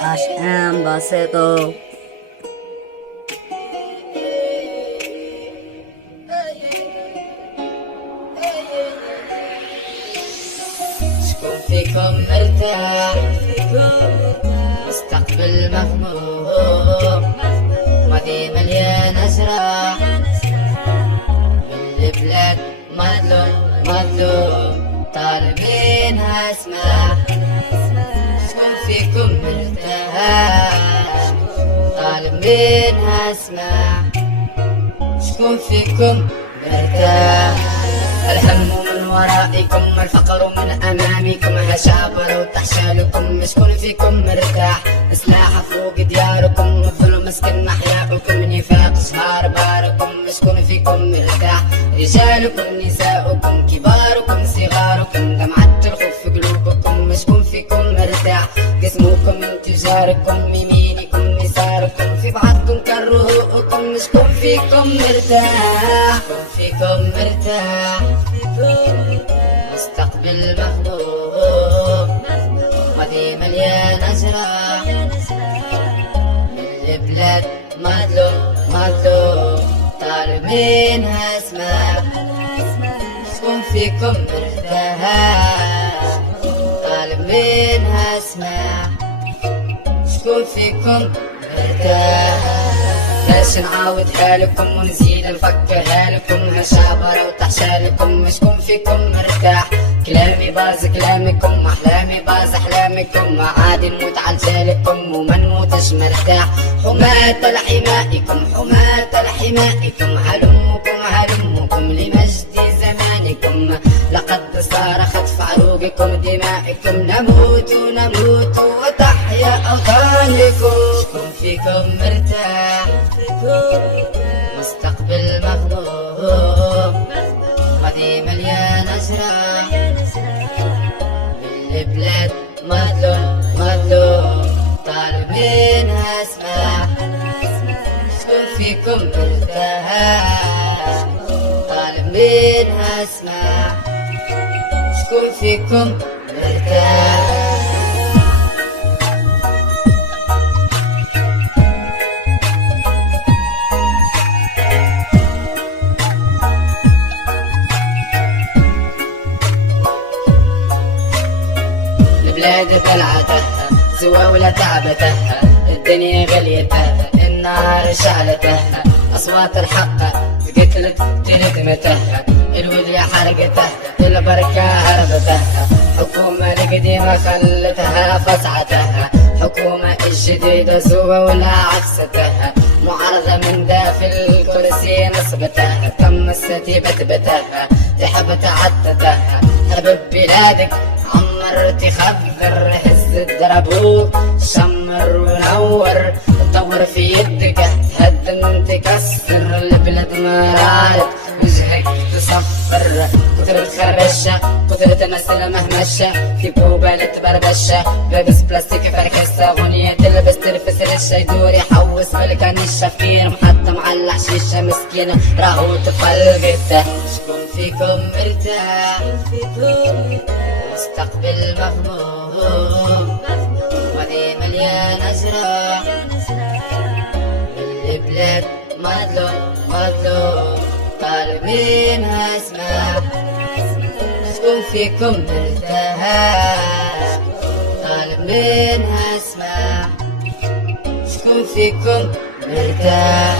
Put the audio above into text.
عشقم بسيطه شكون فيكم مرتاح مستقبل مهموم ماضي مليان جراح من البلاد مظلوم طالبينها اسمع. شكون فيكم مرتاح طالبينها اسمع. شكون فيكم مرتاح الهم من ورائكم الفقر من امامكم هشابر وتحشالكم. شكون فيكم مرتاح سلاح فوق دياركم الظلم مسكن احياؤكم نفاق شهار باركم. شكون فيكم مرتاح رجالكم نساؤكم كباركم صغاركم دمعة الخوف في قلوبكم. شكون فيكم مرتاح قسموكم من تجاركم يمينكم يساركم في بعضكم كرهوكم. شكون فيكم مرتاح شكون فيكم مرتاح مستقبل مهموم ماضي مليان جراح من البلاد مظلوم طالبينها اسمع. شكون فيكم مرتاح طالبينها اسمع. شكون فيكم مرتاح باش نعاود حالكم ونزيد نفكرها لكم هشابرة وتحشالكم. شكون فيكم مرتاح كلامي باز كلامكم احلامي باز احلامكم عادي نموت على جالكم وما نموتش مرتاح. حماة لحمائكم حماة لحمائكم هلمكم لمجد زمانكم. لقد صارخت في عروقكم دمائكم نموت وتحيا اوطانكم. شكون فيكم مرتاح مستقبل مغموم ماضي مليان جراح من البلاد مظلوم طالبينها اسمع. شكون فيكم مرتاح طالبينها اسمع. شكون فيكم مرتاح البلاد بلعتها زواولة تعبتها الدنيا غليتها النار شعلتها أصوات الحق قتلت تلتمتها الودية حرقتها البركة هربتها. حكومة القديمة خلتها فسعتها حكومة الجديدة زواولة عكستها. معارضة من داخل الكرسي نصبتها تم بتبتها تحب تعتتها. حبب بلادك عمرت خبر هز الدربوك شمر ونور دور في يدك تهدم تكسر البلد مرارت وجهك تصفر. كترة خربشة كترة نسل مهمشة في بوبالة بربشة لابس بلاستيك فركشة غنية تلبس ترفس رشة يدور يحوس بالكنشة فين محطة معلع شيشة مسكينة راهو تفلقته. شكون فيكم مرتاح مستقبل مهموم ماضي مليان جراح من البلاد مظلوم طالبينها اسمع. شكون فيكم مرتاح طالبينها اسمع. شكون فيكم مرتاح